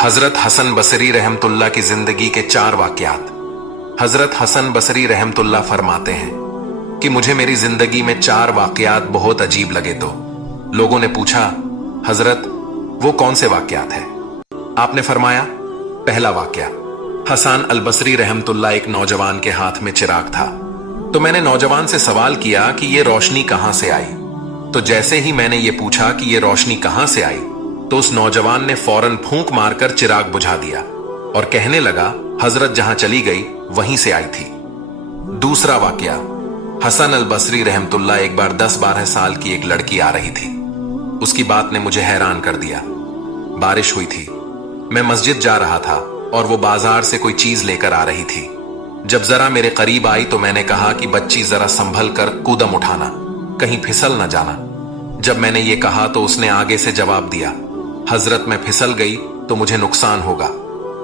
हजरत हसन बसरी रहमतुल्लाह की जिंदगी के 4 वाकयात। हजरत हसन बसरी रहमतुल्लाह फरमाते हैं कि मुझे मेरी जिंदगी में 4 वाकयात बहुत अजीब लगे। तो लोगों ने पूछा, हजरत वो कौन से वाकयात हैं? आपने फरमाया, पहला वाकया, हसन अल बसरी रहमतुल्लाह एक नौजवान के हाथ में चिराग था। तो मैंने नौजवान से सवाल किया कि ये रोशनी कहां से आई। तो जैसे ही मैंने ये पूछा कि ये रोशनी कहां से आई, तो उस नौजवान ने फौरन फूंक मारकर चिराग बुझा दिया और कहने लगा, हजरत जहां चली गई वहीं से आई थी। दूसरा वाकया, हसन अल बसरी रहमतुल्लाह एक बार 10-12 साल की एक लड़की आ रही थी। उसकी बात ने मुझे हैरान कर दिया। बारिश हुई थी, मैं मस्जिद जा रहा था और वो बाजार से कोई चीज लेकर आ रही थी। जब जरा मेरे करीब आई तो मैंने कहा कि बच्ची जरा संभल कर कूदम उठाना, कहीं फिसल न जाना। जब मैंने ये कहा तो उसने आगे से जवाब दिया, हजरत मैं फिसल गई तो मुझे नुकसान होगा,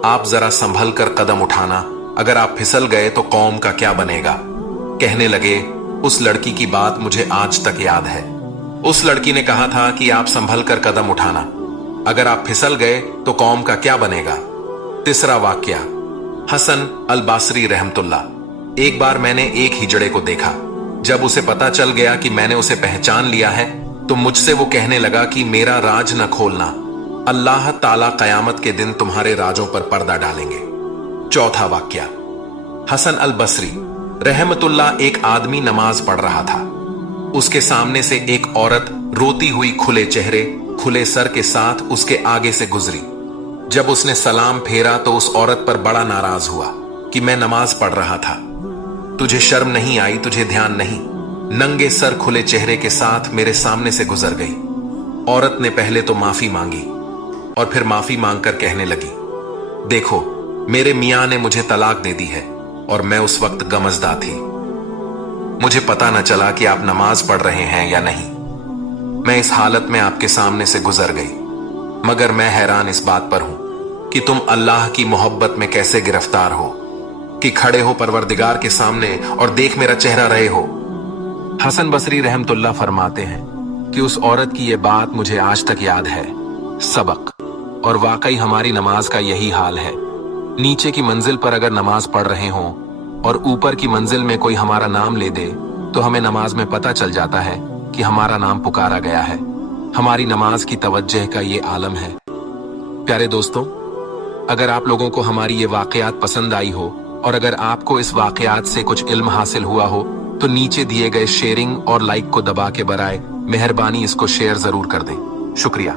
आप जरा संभल कर कदम उठाना, अगर आप फिसल गए तो कौम का क्या बनेगा। कहने लगे, उस लड़की की बात मुझे आज तक याद है। उस लड़की ने कहा था कि आप संभल कर कदम उठाना, अगर आप फिसल गए तो कौम का क्या बनेगा। तीसरा वाकया, हसन अल बसरी रहमतुल्लाह। एक बार मैंने एक हिजड़े को देखा। जब उसे पता चल गया कि मैंने उसे पहचान लिया है तो मुझसे वो कहने लगा कि मेरा राज न खोलना, अल्लाह ताला कयामत के दिन तुम्हारे राजों पर पर्दा डालेंगे। चौथा वाकया, हसन अल बसरी रहमतुल्लाह एक आदमी नमाज पढ़ रहा था। उसके सामने से एक औरत रोती हुई खुले चेहरे खुले सर के साथ उसके आगे से गुजरी। जब उसने सलाम फेरा तो उस औरत पर बड़ा नाराज हुआ कि मैं नमाज पढ़ रहा था, तुझे शर्म नहीं आई, तुझे ध्यान नहीं। नंगे सर खुले चेहरे के साथ मेरे सामने से गुजर गई। औरत ने पहले तो माफी मांगी और फिर माफी मांगकर कहने लगी, देखो मेरे मियां ने मुझे तलाक दे दी है और मैं उस वक्त गमज़दा थी, मुझे पता न चला कि आप नमाज पढ़ रहे हैं या नहीं। मैं इस हालत में आपके सामने से गुजर गई, मगर मैं हैरान इस बात पर हूं कि तुम अल्लाह की मोहब्बत में कैसे गिरफ्तार हो कि खड़े हो परवरदिगार के सामने और देख मेरा चेहरा रहे हो। हसन बसरी रहमतुल्लाह फरमाते हैं कि उस औरत की ये बात मुझे आज तक याद है। सबक, और वाकई हमारी नमाज का यही हाल है। नीचे की मंजिल पर अगर नमाज पढ़ रहे हों और ऊपर की मंजिल में कोई हमारा नाम ले दे तो हमें नमाज में पता चल जाता है कि हमारा नाम पुकारा गया है। हमारी नमाज की तवज्जह का ये आलम है। प्यारे दोस्तों, अगर आप लोगों को हमारी ये वाकयात पसंद आई हो और अगर आपको इस वाकयात से कुछ इल्म हासिल हुआ हो तो नीचे दिए गए शेयरिंग और लाइक को दबा के बराए मेहरबानी इसको शेयर जरूर कर दें। शुक्रिया।